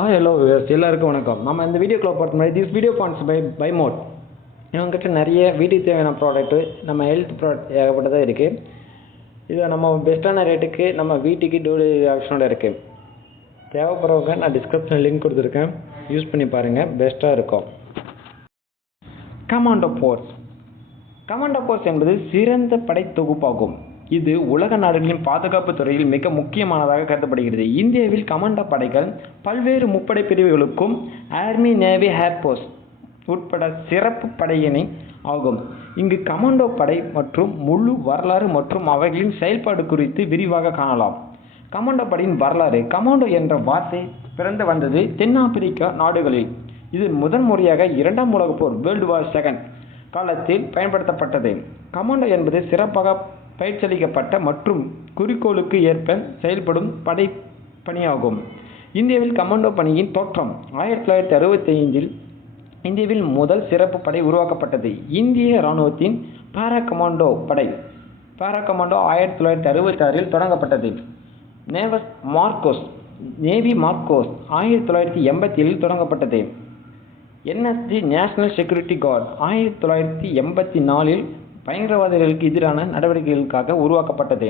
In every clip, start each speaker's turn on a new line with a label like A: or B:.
A: ஆ hello எல்லாருக்கும் வணக்கம். நம்ம இந்த வீடியோக்குள்ள பார்த்த மாதிரி திஸ் வீடியோ பாயிண்ட்ஸ் பை பை மோட் இவங்ககிட்ட நிறைய வீட்டுக்கு தேவையான ப்ராடக்ட்டு நம்ம ஹெல்த் ப்ராடக்ட் ஏகப்பட்டதாக இருக்குது இதில் நம்ம பெஸ்ட்டான ரேட்டுக்கு நம்ம வீட்டுக்கு டெலிவரி ஆப்ஷனோட இருக்குது தேவைப்படுறவங்க நான் டிஸ்கிரிப்ஷன் லிங்க் கொடுத்துருக்கேன். யூஸ் பண்ணி பாருங்கள் பெஸ்ட்டாக இருக்கும். கமாண்டோ போர்ஸ் கமாண்டோ போர்ஸ் என்பது சிறந்த படை தொகுப்பாகும் இது உலக நாடுகளின் பாதுகாப்பு துறையில் மிக முக்கியமானதாக கருதப்படுகிறது. இந்தியாவில் கமாண்டோ படைகள் பல்வேறு முப்படை பிரிவுகளுக்கும் ஆர்மி நேவி ஏர்போர்ஸ் உட்பட சிறப்பு படையினை ஆகும். இங்கு கமாண்டோ படை மற்றும் முழு வரலாறு மற்றும் அவைகளின் செயல்பாடு குறித்து விரிவாக காணலாம். கமாண்டோ படையின் வரலாறு கமாண்டோ என்ற வார்த்தை பிறந்து வந்தது தென்னாப்பிரிக்கா நாடுகளில். இது முதன்முறையாக இரண்டாம் உலகப் போர் வேர்ல்டு வார் செகண்ட் காலத்தில் பயன்படுத்தப்பட்டது. கமாண்டோ என்பது சிறப்பாக பயிற்சியளிக்கப்பட்ட மற்றும் குறிக்கோளுக்கு ஏற்ப செயல்படும் படை பணியாகும் இந்தியாவில் கமாண்டோ பணியின் தோற்றம் ஆயிரத்தி தொள்ளாயிரத்தி அறுபத்தி ஐந்தில் இந்தியாவில் முதல் சிறப்பு படை உருவாக்கப்பட்டது. இந்திய இராணுவத்தின் பாரா கமாண்டோ படை பாரா கமாண்டோ ஆயிரத்தி தொள்ளாயிரத்தி அறுபத்தி ஆறில் தொடங்கப்பட்டது. நேவஸ் மார்க்கோஸ் நேவி மார்க்கோஸ் ஆயிரத்தி தொள்ளாயிரத்தி எண்பத்தி ஏழில் தொடங்கப்பட்டது. என்எஸ்ஜி நேஷனல் செக்யூரிட்டி கார்டு ஆயிரத்தி தொள்ளாயிரத்தி எண்பத்தி நாலில் பயங்கரவாதிகளுக்கு எதிரான நடவடிக்கைகளுக்காக உருவாக்கப்பட்டது.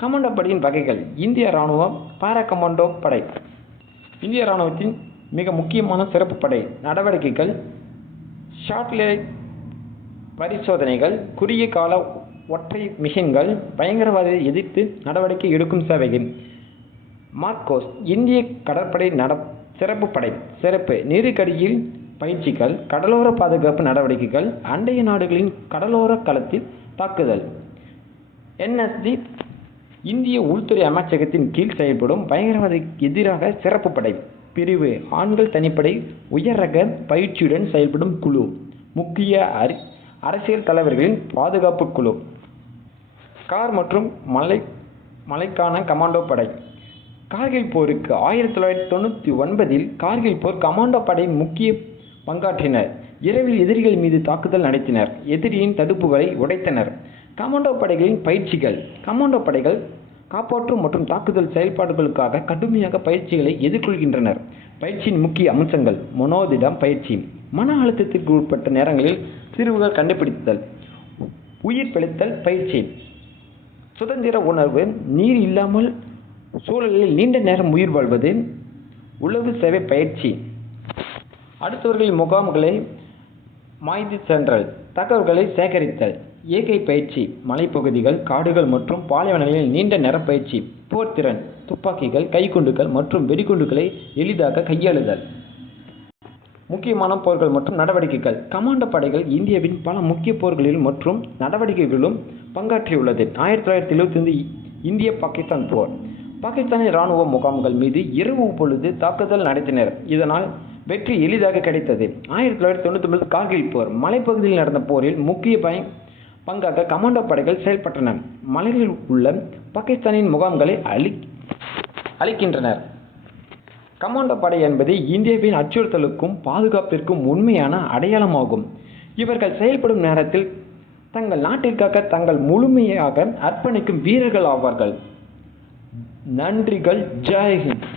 A: கமாண்டோ படையின் வகைகள் இந்திய இராணுவம் பாரா கமாண்டோ படை. இந்திய இராணுவத்தின் மிக முக்கியமான சிறப்பு படை நடவடிக்கைகள் ஷாட்லைட் பரிசோதனைகள் குறுகிய கால ஒற்றை மிஷின்கள் பயங்கரவாதியை எதிர்த்து நடவடிக்கை எடுக்கும் சேவைகள். மார்க்கோஸ் இந்திய கடற்படை நட சிறப்பு படை சிறப்பு நீருக்கடியில் பயிற்சிகள் கடலோர பாதுகாப்பு நடவடிக்கைகள் அண்டைய நாடுகளின் கடலோர களத்தில் தாக்குதல். என்எஸ்டி இந்திய உள்துறை அமைச்சகத்தின் கீழ் செயல்படும் பயங்கரவாதிக்கு எதிராக சிறப்பு படை பிரிவு ஆண்கள் தனிப்படை உயர் ரக பயிற்சியுடன் செயல்படும் குழு முக்கிய அரி அரசியல் தலைவர்களின் பாதுகாப்பு குழு. கார் மற்றும் மலை மலைக்கான கமாண்டோ படை. கார்கில் போருக்கு ஆயிரத்தி தொள்ளாயிரத்தி தொண்ணூற்றி ஒன்பதில் கார்கில் போர் கமாண்டோ படை முக்கிய பங்காற்றினர். இரவில் எதிரிகள் மீது தாக்குதல் நடத்தினர். எதிரியின் தடுப்புகளை உடைத்தனர். கமாண்டோ படைகளின் பயிற்சிகள். கமாண்டோ படைகள் காப்பாற்றும் மற்றும் தாக்குதல் செயல்பாடுகளுக்காக கடுமையாக பயிற்சிகளை எதிர்கொள்கின்றனர். பயிற்சியின் முக்கிய அம்சங்கள் மனோதிடம் பயிற்சி. மன அழுத்தத்திற்கு உட்பட்ட நேரங்களில் தீர்வுகள் கண்டுபிடித்தல். உயிர் பிழைத்தல் பயிற்சி. சுதந்திர உணர்வு நீர் இல்லாமல் சூழலில் நீண்ட நேரம் உயிர் வாழ்வது உளவு சேவை பயிற்சி. அடுத்தவர்களின் முகாம்களை மாய்ந்து சென்றல் தகவல்களை சேகரித்தல். இயற்கை பயிற்சி மலைப்பகுதிகள் காடுகள் மற்றும் பாலைவனங்களில் நீண்ட நேர பயிற்சி போர்த்திறன் துப்பாக்கிகள் கைக்குண்டுகள் மற்றும் வெடிகுண்டுகளை எளிதாக கையாளுதல். முக்கியமான போர்கள் மற்றும் நடவடிக்கைகள். கமாண்டோ படைகள் இந்தியாவின் பல முக்கிய போர்களில் மற்றும் நடவடிக்கைகளிலும் பங்காற்றியுள்ளது. ஆயிரத்தி தொள்ளாயிரத்தி எழுபத்தி இந்திய பாகிஸ்தான் போர். பாகிஸ்தானின் இராணுவ முகாம்கள் மீது இரவு பொழுது தாக்குதல் நடத்தினர். இதனால் வெற்றி எளிதாக கிடைத்தது. ஆயிரத்தி தொள்ளாயிரத்தி தொண்ணூற்றி ஒன்பது கார்கில் போர் மலைப்பகுதியில் நடந்த போரில் முக்கிய பய பங்காக கமாண்டோ படைகள் செயல்பட்டன. மலைகளில் உள்ள பாகிஸ்தானின் முகாம்களை அழி அழிக்கின்றனர். கமாண்டோ படை என்பது இந்தியாவின் அச்சுறுத்தலுக்கும் பாதுகாப்பிற்கும் உண்மையான அடையாளமாகும். இவர்கள் செயல்படும் நேரத்தில் தங்கள் நாட்டிற்காக தங்கள் முழுமையாக அர்ப்பணிக்கும் வீரர்கள் ஆவார்கள். நன்றிகள். ஜெய்ஹிந்த்